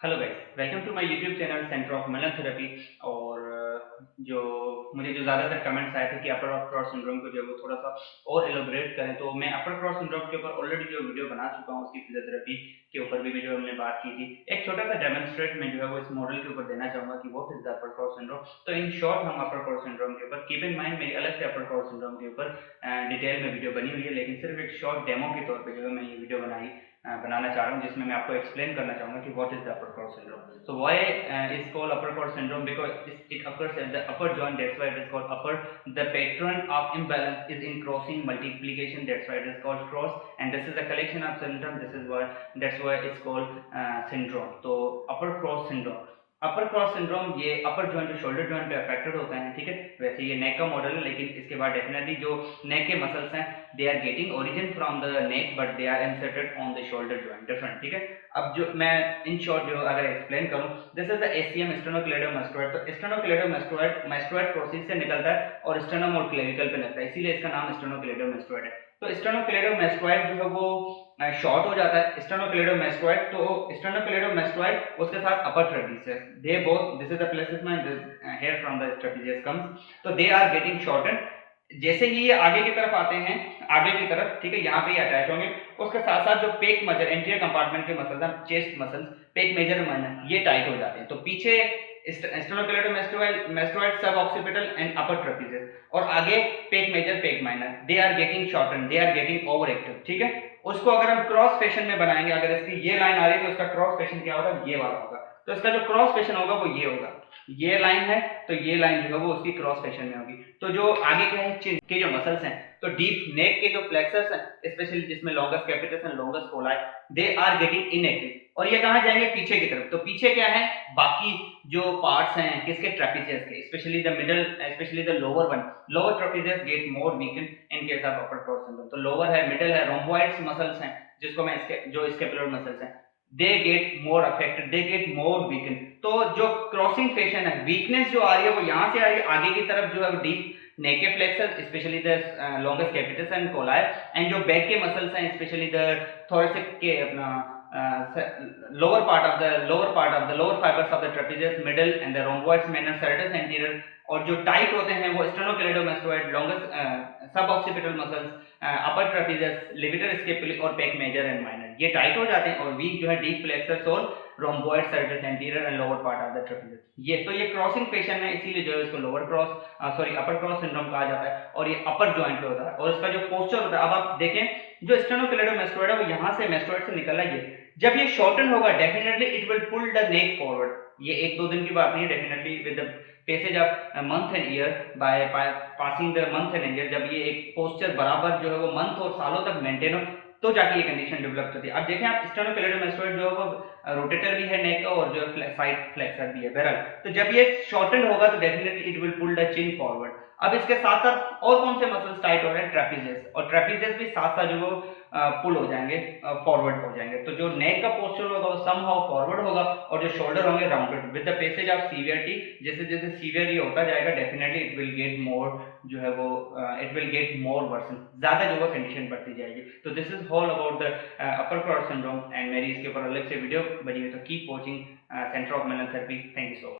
Hello guys, welcome to my YouTube channel centre of melon therapy. और जो मुझे जो ज़्यादातर कमेंट्स आए थे कि अपर क्रॉस सिंड्रोम को जो है वो थोड़ा सा और एलोबरेट करें, तो मैं अपर क्रॉस सिंड्रोम के ऊपर ऑलरेडी जो वीडियो बना चुका हूँ, उसकी फिजियोथेरेपी के ऊपर भी जो हमने बात की थी। एक छोटा सा डेमोन्स्ट्रेट मैं जो है वो इस मॉडल के ऊपर देना चाहूँगा कि what is the upper cross syndrome. तो इन शॉर्ट हम अपर क्रॉस सिंड्रोम के ऊपर, कीप इन माइंड मेरी अलग से अपर क्रॉस सिंड्रोम के ऊपर डिटेल में वीडियो बनी हुई है, लेकिन सिर्फ एक शॉर्ट डेमो के तौर पर जो है मैं ये वीडियो बनाना चाह रहा हूँ, जिसमें मैं आपको एक्सप्लेन करना चाहूँगा कि what is the upper cross syndrome. So why is called upper cord syndrome? Because it occurs at the upper joint. That's why it is called upper. The pattern of imbalance is in crossing multiplication. That's why it is called cross. And this is a collection of symptoms. This is why that's why it's called syndrome. So upper cross syndrome. Upper cross syndrome ये अपर joint जो shoulder joint पे affected होता है, ठीक है। वैसे ये नेक का मॉडल है, लेकिन इसके बाद डेफिनेटली जो नेक के मसल्स हैं, they are getting origin from the neck, but they are inserted on the shoulder joint, different, ठीक है। अब जो मैं इन शॉर्ट जो अगर एक्सप्लेन करूं, दिस इज द एसीएम स्टेनोक्लेडोमास्टोइड। तो स्टेनोक्लेडोमास्टोइड मास्टोइड प्रोसेस से निकलता है और स्टेनोम और क्लेविकल पे लगता है, इसीलिए इसका नाम स्टेनोक्लेडोमास्टोइड है। तो स्टेनोक्लेडोमास्टोइड जो है वो शॉर्ट हो जाता है स्टेनोक्लेडोमास्टोइड। तो स्टेनोक्लेडोमास्टोइड उसके साथ upper trapezius, they both, this is the placement here from the trapezius comes, तो दे आर गेटिंग शॉर्टन। जैसे ही ये आगे की तरफ आते हैं, आगे की तरफ, ठीक है, यहाँ पे ही अटैच होंगे। उसके साथ साथ जो पेक मजर एंटीरियर कंपार्टमेंट के मसल्स हैं, चेस्ट मसल्स, पेक मेजर मन, ये टाइट हो जाते हैं। तो पीछे स्टेनोक्लेडोमास्टोइड सब ऑक्सीपिटल एंड अपर ट्रेपेजियस, और आगे pec major pec minor, they are getting shorten, they are getting over active, ठीक है। उसको अगर हम क्रॉस फैशन में बनाएंगे, अगर इसकी ये लाइन आ रही है तो उसका क्रॉस फैशन क्या होगा, ये वाला होगा। तो इसका जो क्रॉस फैशन होगा वो ये होगा, ये लाइन है तो ये लाइन जो है वो उसकी क्रॉस फैशन में होगी। तो जो आगे के हैं चिन के जो मसल्स हैं, तो डीप नेक के जो फ्लेक्सर्स हैं, स्पेशली जिसमें longus capitis and longus colli, they are getting inactive. और ये कहां जाएंगे, पीछे की तरफ। तो पीछे क्या है, बाकी जो पार्ट्स हैं किसके, ट्रेपेजियस के, specially the middle, specially the lower one, lower trapezius get more weaken in case of upper cross syndrome. तो लोअर है, मिडल है, रोम्बॉइड्स मसल्स हैं, जिसको मैं इसके जो स्केपुलर मसल्स हैं, they get more affected, they get more weaken. तो जो क्रॉसिंग फैशन है, वीकनेस जो आ रही है वो यहां से आ रही है, आगे की तरफ जो है डीप नेक के flexor, specially the longus capitis and colli, and जो बैक के मसल्स हैं, स्पेशली द थोरेसिक के अपना lower fibres of the trapezius, middle and the rhomboids minor serratus anterior. और जो टाइट होते हैं वो sternocleidomastoid, longus suboccipital muscles, upper trapezius, levator scapulae और पेक मेजर एंड माइनर, ये टाइट हो जाते हैं। और वीक जो है डीप फ्लेक्सर्स और rhomboid serratus anterior and lower part of the trapezius. ये तो ये क्रॉसिंग पेशन है, इसीलिए जो है इसको लोअर क्रॉस सॉरी अपर क्रॉस सिंड्रोम कहा जाता है, और ये अपर जॉइंट पे होता है। और इसका जो पोस्चर होता है, अब आप देखें जो स्टेनोक्लेडोमास्टोइड है वो यहाँ से मास्टोइड से निकल रहा है, ये जब ये शॉर्टन होगा definitely it will pull the neck forward. ये एक दो दिन की बात नहीं है, definitely with the passage of month and year, by passing the month and year, जब ये एक पोस्चर बराबर जो है वो मंथ और सालों तक मेंटेन हो, तो जाके ये कंडीशन डेवलप होती है। अब देखें आप, स्टेनोक्लेडोमास्टोइड जो है वो रोटेटर भी है नेक का, और जो साइड फ्लेक्सर भी है, बहरहाल। तो जब ये शॉर्टन होगा तो definitely it will pull the chin forward. अब इसके साथ साथ और कौन से मसल्स टाइट हो रहे हैं, ट्रेपेजियस, और ट्रेपेजियस भी साथ साथ जो वो पुल हो जाएंगे, फॉरवर्ड हो जाएंगे। तो जो नेक का पोस्चर होगा वो समहाउ फॉरवर्ड होगा, और जो शोल्डर होंगे rounded with the passage of severity. जैसे जैसे सीवियर ये होता जाएगा, definitely it will get more जो है वो it will get more worsen, ज्यादा जो है कंडीशन बढ़ती जाएगी। तो this is all about the upper cross syndrome, and मेरी इसके ऊपर अलग से वीडियो बनी हुई, तो keep watching centre of melon therapy. Thank you so much.